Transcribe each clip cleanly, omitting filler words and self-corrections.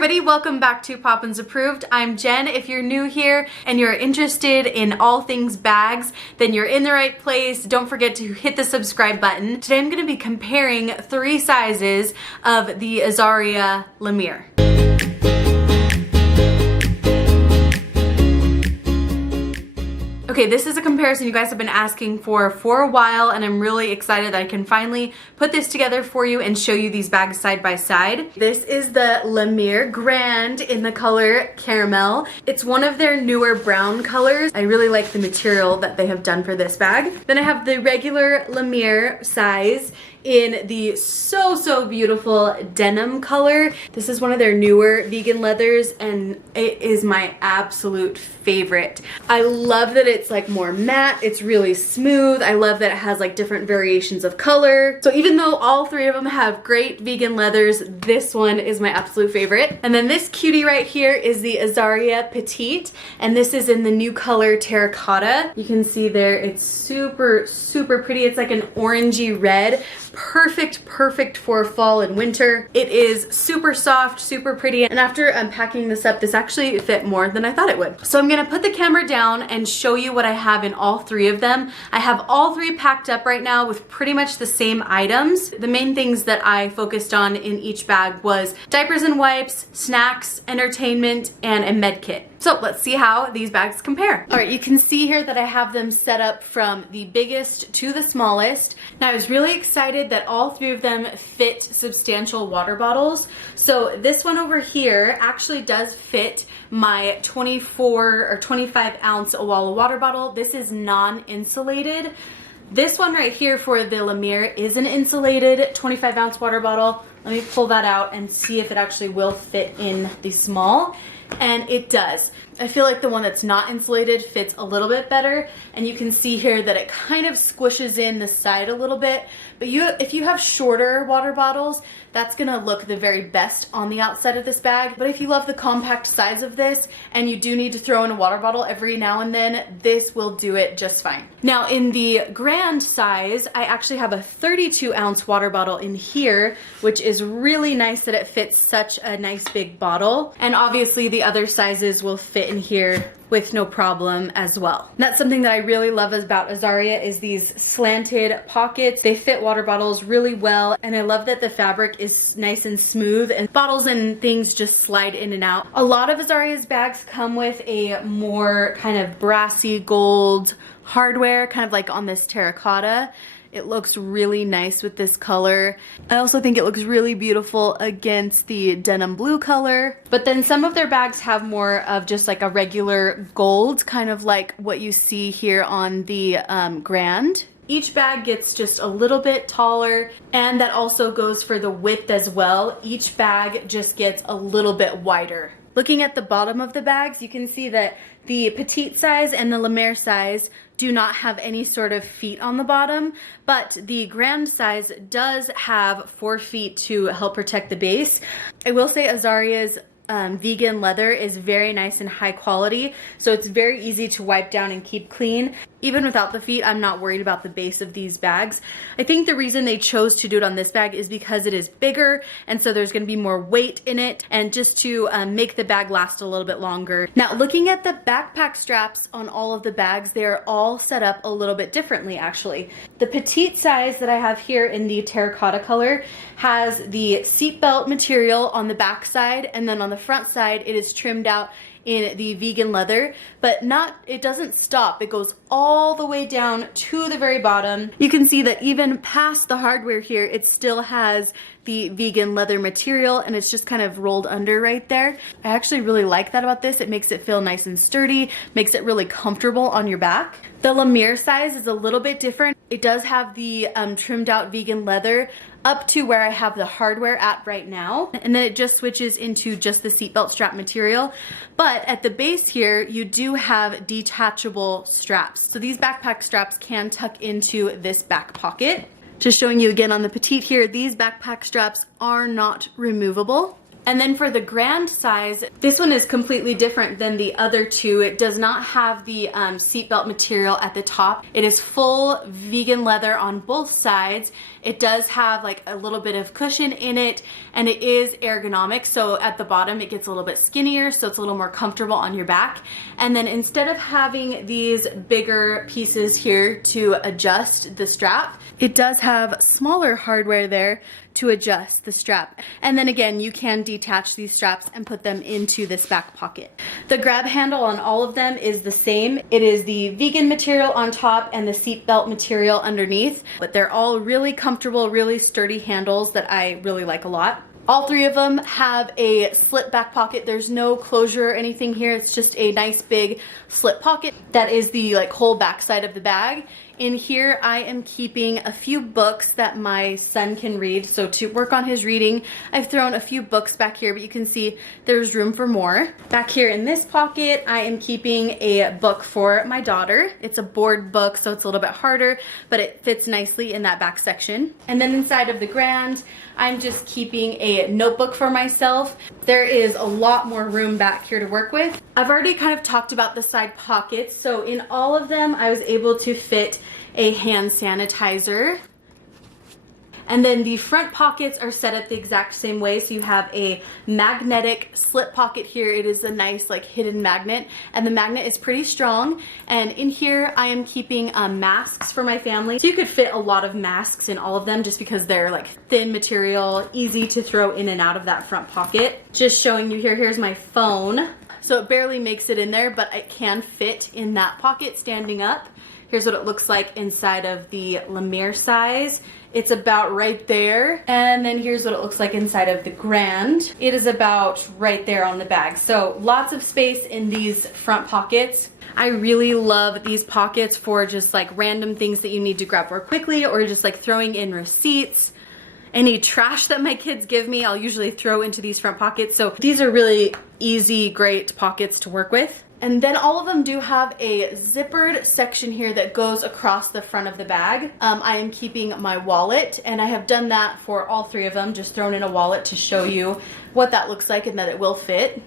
everybody, welcome back to Poppins Approved. I'm Jen. If you're new here and you're interested in all things bags, then you're in the right place. Don't forget to hit the subscribe button. Today I'm going to be comparing 3 sizes of the Azaria La Mere. Okay, this is a comparison you guys have been asking for a while, and I'm really excited that I can finally put this together for you and show you these bags side by side. This is the La Mere Grande in the color Caramel. It's one of their newer brown colors. I really like the material that they have done for this bag. Then I have the regular La Mere size in the so beautiful denim color. This is one of their newer vegan leathers and it is my absolute favorite. I love that it's like more matte, it's really smooth. I love that it has like different variations of color. So even though all 3 of them have great vegan leathers, this one is my absolute favorite. And then this cutie right here is the Azaria Petite, and this is in the new color Terracotta. You can see there it's super pretty. It's like an orangey red. Perfect for fall and winter. It is super soft, super pretty, and after unpacking this up, this actually fit more than I thought it would. So I'm gonna put the camera down and show you what I have in all 3 of them. I have all 3 packed up right now with pretty much the same items. The main things that I focused on in each bag was diapers and wipes, snacks, entertainment, and a med kit. So let's see how these bags compare. All right, you can see here that I have them set up from the biggest to the smallest. Now I was really excited that all 3 of them fit substantial water bottles. So this one over here actually does fit my 24 or 25 ounce Awala water bottle. This is non-insulated. This one right here for the La Mere is an insulated 25 ounce water bottle. Let me pull that out and see if it actually will fit in the small. And it does. I feel like the one that's not insulated fits a little bit better, and you can see here that it kind of squishes in the side a little bit, but if you have shorter water bottles, that's gonna look the very best on the outside of this bag. But if you love the compact size of this and you do need to throw in a water bottle every now and then, this will do it just fine. Now in the Grand size, I actually have a 32 ounce water bottle in here, which is really nice that it fits such a nice big bottle. And obviously the other sizes will fit in here with no problem as well. And that's something that I really love about Azaria is these slanted pockets. They fit water bottles really well, and I love that the fabric is nice and smooth and bottles and things just slide in and out. A lot of Azaria's bags come with a more kind of brassy gold hardware, kind of like on this terracotta. It looks really nice with this color. I also think it looks really beautiful against the denim blue color. But then some of their bags have more of just like a regular gold, kind of like what you see here on the Grand. Each bag gets just a little bit taller, and that also goes for the width as well. Each bag just gets a little bit wider. Looking at the bottom of the bags, you can see that the Petite size and the La Mere size do not have any sort of feet on the bottom, but the Grand size does have 4 feet to help protect the base. I will say Azaria's vegan leather is very nice and high quality, so it's very easy to wipe down and keep clean. Even without the feet, I'm not worried about the base of these bags. I think the reason they chose to do it on this bag is because it is bigger, and so there's going to be more weight in it, and just to make the bag last a little bit longer. Now, looking at the backpack straps on all of the bags, they're all set up a little bit differently, actually. The Petite size that I have here in the terracotta color has the seatbelt material on the back side, and then on the front side, it is trimmed out in the vegan leather, but it doesn't stop. It goes all the way down to the very bottom. You can see that even past the hardware here, it still has the vegan leather material, and it's just kind of rolled under right there. I actually really like that about this. It makes it feel nice and sturdy, makes it really comfortable on your back. The La Mere size is a little bit different. It does have the trimmed out vegan leather up to where I have the hardware at right now, and then it just switches into just the seatbelt strap material. But at the base here, you do have detachable straps. So these backpack straps can tuck into this back pocket. Just showing you again on the Petite here, these backpack straps are not removable. And then for the grand size, this one is completely different than the other two. It does not have the seatbelt material at the top. It is full vegan leather on both sides. It does have like a little bit of cushion in it, and it is ergonomic. So at the bottom, it gets a little bit skinnier, so it's a little more comfortable on your back. And then instead of having these bigger pieces here to adjust the strap, it does have smaller hardware there to adjust the strap. And then again, you can detach these straps and put them into this back pocket. The grab handle on all of them is the same. It is the vegan material on top and the seat belt material underneath, but they're all really comfortable, really sturdy handles that I really like a lot. All three of them have a slip back pocket. There's no closure or anything here. It's just a nice big slip pocket. That is the like whole back side of the bag. In here, I am keeping a few books that my son can read. So to work on his reading, I've thrown a few books back here, but you can see there's room for more. Back here in this pocket, I am keeping a book for my daughter. It's a board book, so it's a little bit harder, but it fits nicely in that back section. And then inside of the grand, I'm just keeping a notebook for myself. There is a lot more room back here to work with. I've already kind of talked about the side pockets. So in all of them, I was able to fit a hand sanitizer. And then the front pockets are set up the exact same way. So you have a magnetic slip pocket here. It is a nice like hidden magnet, and the magnet is pretty strong. And in here I am keeping masks for my family. So you could fit a lot of masks in all of them just because they're like thin material, easy to throw in and out of that front pocket. Just showing you here, here's my phone. So it barely makes it in there, but it can fit in that pocket standing up. Here's what it looks like inside of the La Mere size. It's about right there. And then here's what it looks like inside of the grand. It is about right there on the bag. So lots of space in these front pockets. I really love these pockets for just like random things that you need to grab more quickly, or just like throwing in receipts. Any trash that my kids give me, I'll usually throw into these front pockets. So these are really easy, great pockets to work with. And then all of them do have a zippered section here that goes across the front of the bag. I am keeping my wallet, and I have done that for all three of them, just thrown in a wallet to show you what that looks like and that it will fit.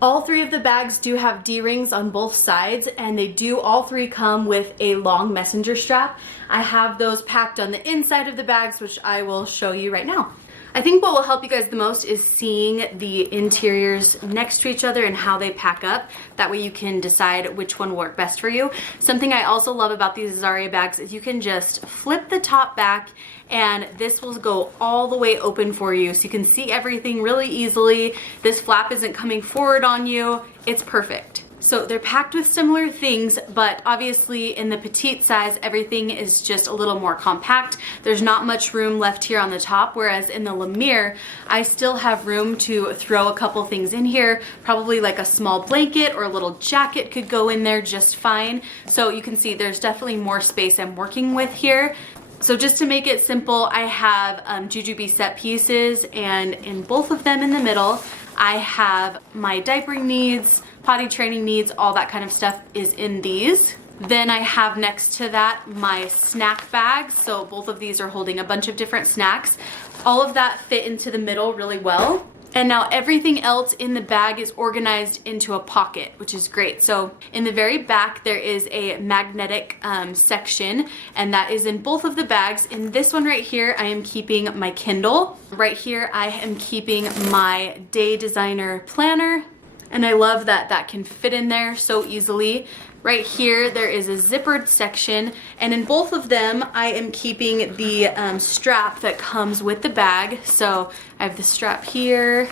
All three of the bags do have D-rings on both sides, and they do all three come with a long messenger strap. I have those packed on the inside of the bags, which I will show you right now. I think what will help you guys the most is seeing the interiors next to each other and how they pack up. That way you can decide which one will work best for you. Something I also love about these Azaria bags is you can just flip the top back, and this will go all the way open for you, so you can see everything really easily. This flap isn't coming forward on you. It's perfect. So they're packed with similar things, but obviously in the petite size, everything is just a little more compact. There's not much room left here on the top, whereas in the La Mere, I still have room to throw a couple things in here. Probably like a small blanket or a little jacket could go in there just fine. So you can see there's definitely more space I'm working with here. So just to make it simple, I have jujube set pieces, and in both of them in the middle, I have my diapering needs, potty training needs, all that kind of stuff is in these. Then I have next to that my snack bags. So both of these are holding a bunch of different snacks. All of that fit into the middle really well. And now everything else in the bag is organized into a pocket, which is great. So in the very back, there is a magnetic section, and that is in both of the bags. In this one right here, I am keeping my Kindle. Right here, I am keeping my Day Designer planner. And I love that that can fit in there so easily. Right here, there is a zippered section, and in both of them, I am keeping the strap that comes with the bag. So I have the strap here,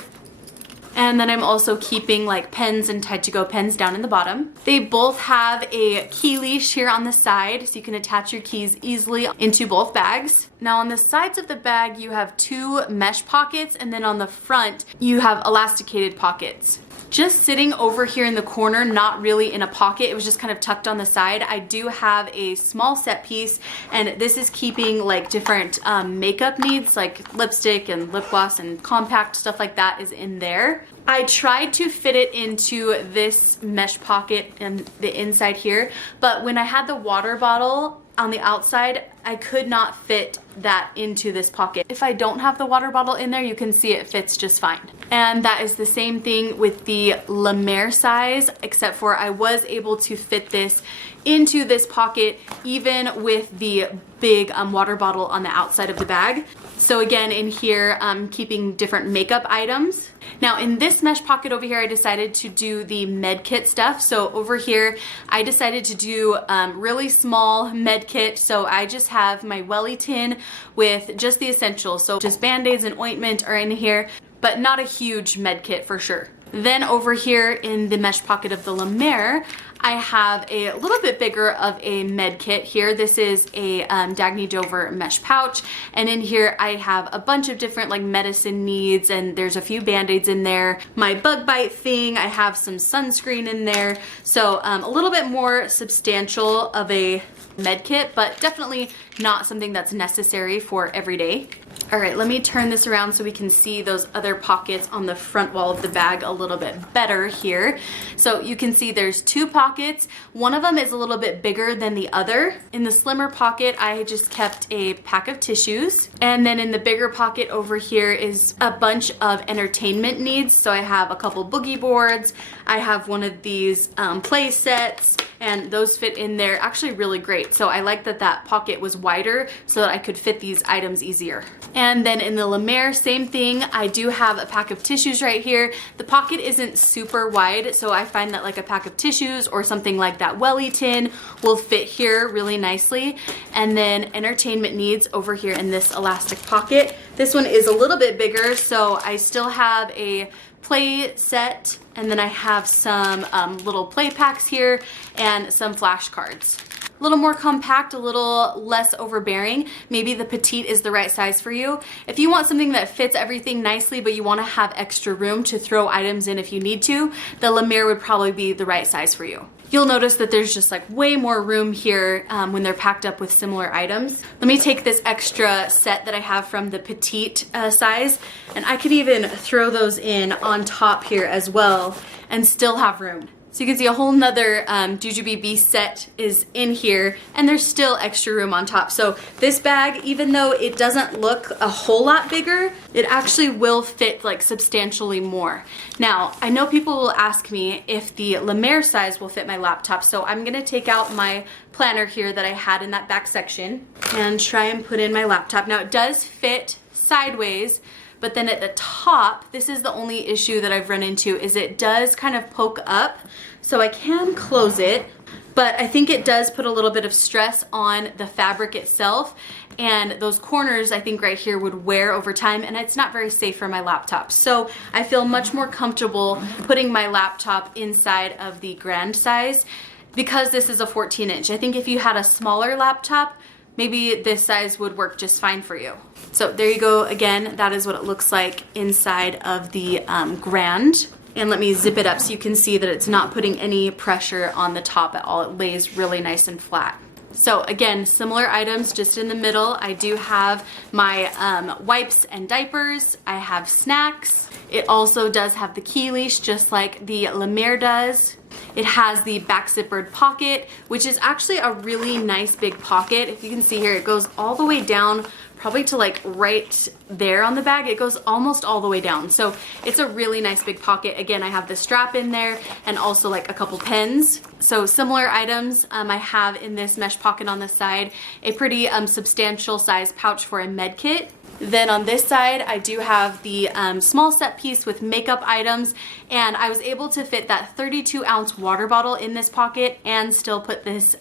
and then I'm also keeping like pens and Tide2Go pens down in the bottom. They both have a key leash here on the side, so you can attach your keys easily into both bags. Now on the sides of the bag, you have two mesh pockets, and then on the front, you have elasticated pockets. Just sitting over here in the corner, not really in a pocket, it was just kind of tucked on the side. I do have a small set piece, and this is keeping like different makeup needs, like lipstick and lip gloss and compact stuff like that is in there. I tried to fit it into this mesh pocket and the inside here, but when I had the water bottle on the outside, I could not fit that into this pocket. If I don't have the water bottle in there, you can see it fits just fine. And that is the same thing with the La Mere size, except for I was able to fit this into this pocket even with the big water bottle on the outside of the bag. So again, in here, I'm keeping different makeup items. Now in this mesh pocket over here, I decided to do the med kit stuff. So over here, I decided to do really small med kit. So I just have my welly tin with just the essentials. So just band-aids and ointment are in here, but not a huge med kit for sure. Then over here in the mesh pocket of the La Mere, I have a little bit bigger of a med kit here. This is a Dagny Dover mesh pouch, and in here I have a bunch of different like medicine needs, and there's a few band-aids in there. My bug bite thing, I have some sunscreen in there. So a little bit more substantial of a med kit, but definitely not something that's necessary for every day. All right, let me turn this around so we can see those other pockets on the front wall of the bag a little bit better here. So you can see there's two pockets. One of them is a little bit bigger than the other. In the slimmer pocket, I just kept a pack of tissues. And then in the bigger pocket over here is a bunch of entertainment needs. So I have a couple boogie boards. I have one of these play sets, and those fit in there actually really great. So I like that that pocket was wider so that I could fit these items easier. And then in the La Mere, same thing. I do have a pack of tissues right here. The pocket isn't super wide, so I find that like a pack of tissues or something like that welly tin will fit here really nicely. And then entertainment needs over here in this elastic pocket. This one is a little bit bigger, so I still have a play set, and then I have some little play packs here and some flashcards. A little more compact, a little less overbearing. Maybe the Petite is the right size for you. If you want something that fits everything nicely, but you want to have extra room to throw items in if you need to, the La Mere would probably be the right size for you. You'll notice that there's just like way more room here when they're packed up with similar items. Let me take this extra set that I have from the Petite size, and I could even throw those in on top here as well and still have room. So you can see a whole nother Jujube Beast set is in here, and there's still extra room on top. So this bag, even though it doesn't look a whole lot bigger, it actually will fit like substantially more. Now, I know people will ask me if the La Mere size will fit my laptop, so I'm gonna take out my planner here that I had in that back section and try and put in my laptop. Now it does fit sideways, but then at the top, this is the only issue that I've run into, is it does kind of poke up. So I can close it, but I think it does put a little bit of stress on the fabric itself, and those corners I think right here would wear over time, and it's not very safe for my laptop. So I feel much more comfortable putting my laptop inside of the grand size because this is a 14-inch. I think if you had a smaller laptop, maybe this size would work just fine for you. So there you go. Again, that is what it looks like inside of the grand. And let me zip it up so you can see that it's not putting any pressure on the top at all. It lays really nice and flat. So again, similar items just in the middle. I do have my wipes and diapers. I have snacks. It also does have the key leash just like the La Mere does. It has the back zippered pocket, which is actually a really nice big pocket. If you can see here, it goes all the way down, probably to like right there on the bag. It goes almost all the way down. So it's a really nice big pocket. Again, I have the strap in there and also like a couple pens. So similar items I have in this mesh pocket on the side, a pretty substantial size pouch for a med kit. Then on this side, I do have the small set piece with makeup items, and I was able to fit that 32-ounce water bottle in this pocket and still put this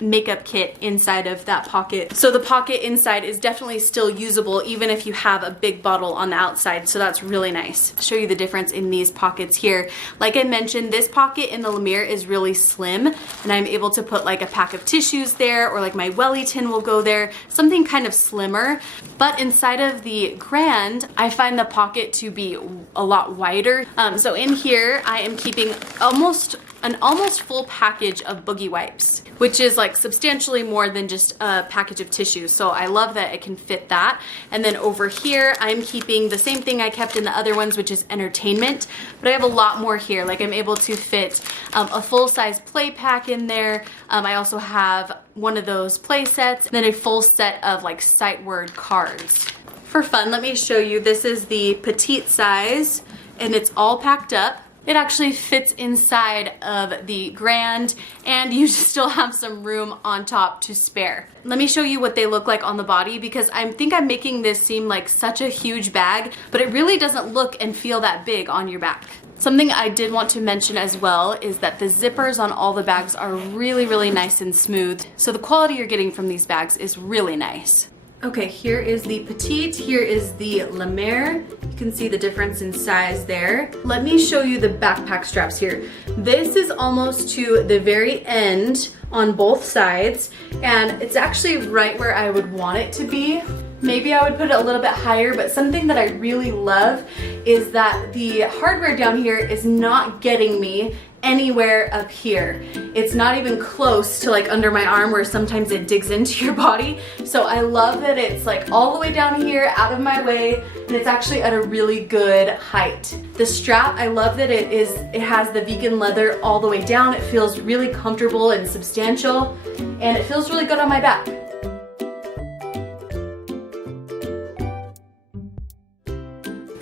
makeup kit inside of that pocket. So the pocket inside is definitely still usable even if you have a big bottle on the outside, so that's really nice. I'll show you the difference in these pockets here. Like I mentioned, this pocket in the La Mere is really slim, and I'm able to put like a pack of tissues there, or like my welly tin will go there, something kind of slimmer. But inside of the grand, I find the pocket to be a lot wider. So in here, I am keeping almost an almost full package of boogie wipes, which is like substantially more than just a package of tissues. So I love that it can fit that. And then over here, I'm keeping the same thing I kept in the other ones, which is entertainment, but I have a lot more here. Like I'm able to fit a full-size play pack in there. I also have one of those play sets, and then a full set of like sight word cards. For fun, let me show you. This is the petite size, and it's all packed up. It actually fits inside of the grand, and you still have some room on top to spare. Let me show you what they look like on the body, because I think I'm making this seem like such a huge bag, but it really doesn't look and feel that big on your back. Something I did want to mention as well is that the zippers on all the bags are really, really nice and smooth. So the quality you're getting from these bags is really nice. Okay, here is the Petite, here is the La Mere. You can see the difference in size there. Let me show you the backpack straps here. This is almost to the very end on both sides, and it's actually right where I would want it to be. Maybe I would put it a little bit higher, but something that I really love is that the hardware down here is not getting me anywhere up here. It's not even close to like under my arm where sometimes it digs into your body. So I love that it's like all the way down here, out of my way, and it's actually at a really good height. The strap, I love that it has the vegan leather all the way down. It feels really comfortable and substantial, and it feels really good on my back.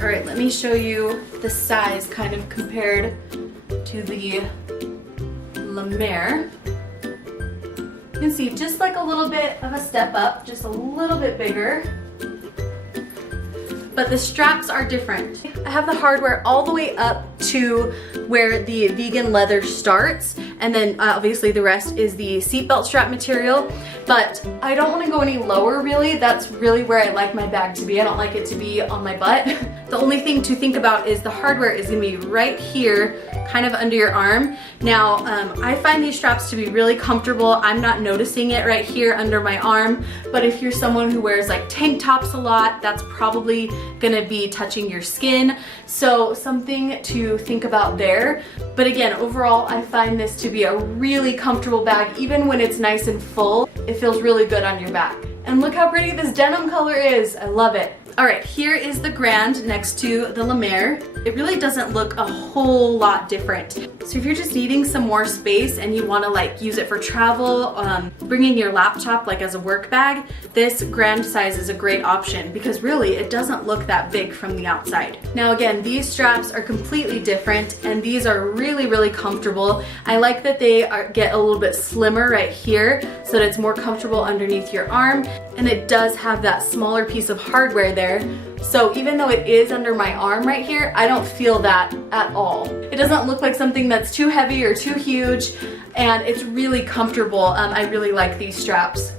All right, let me show you the size kind of compared to the La Mere. You can see just like a little bit of a step up, just a little bit bigger. But the straps are different. I have the hardware all the way up to where the vegan leather starts, and then obviously the rest is the seatbelt strap material, but I don't want to go any lower really. That's really where I like my bag to be. I don't like it to be on my butt. The only thing to think about is the hardware is going to be right here, kind of under your arm. Now, I find these straps to be really comfortable. I'm not noticing it right here under my arm, but if you're someone who wears like tank tops a lot, that's probably gonna be touching your skin. So something to think about there. But again, overall, I find this to be a really comfortable bag. Even when it's nice and full, it feels really good on your back. And look how pretty this denim color is. I love it. All right, here is the Grand next to the La Mere. It really doesn't look a whole lot different. So if you're just needing some more space and you want to like use it for travel, bringing your laptop like as a work bag, this Grand size is a great option because really it doesn't look that big from the outside. Now again, these straps are completely different and these are really, really comfortable. I like that they get a little bit slimmer right here so that it's more comfortable underneath your arm, and it does have that smaller piece of hardware there. So even though it is under my arm right here, I don't feel that at all. It doesn't look like something that's too heavy or too huge, and it's really comfortable. I really like these straps.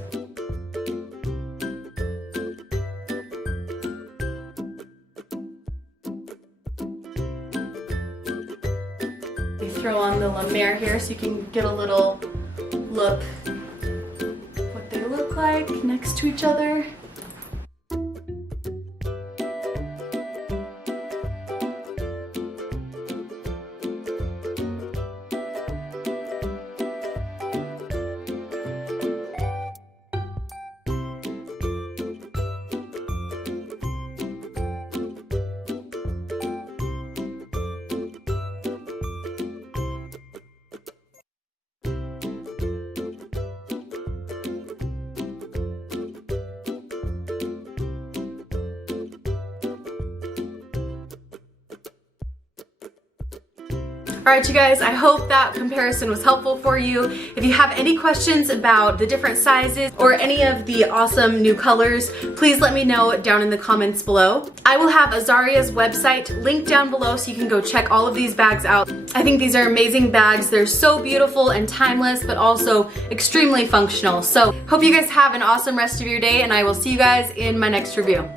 We throw on the La Mere here so you can get a little look what they look like next to each other. Alright you guys, I hope that comparison was helpful for you. If you have any questions about the different sizes or any of the awesome new colors, please let me know down in the comments below. I will have Azaria's website linked down below so you can go check all of these bags out. I think these are amazing bags. They're so beautiful and timeless, but also extremely functional. So hope you guys have an awesome rest of your day, and I will see you guys in my next review.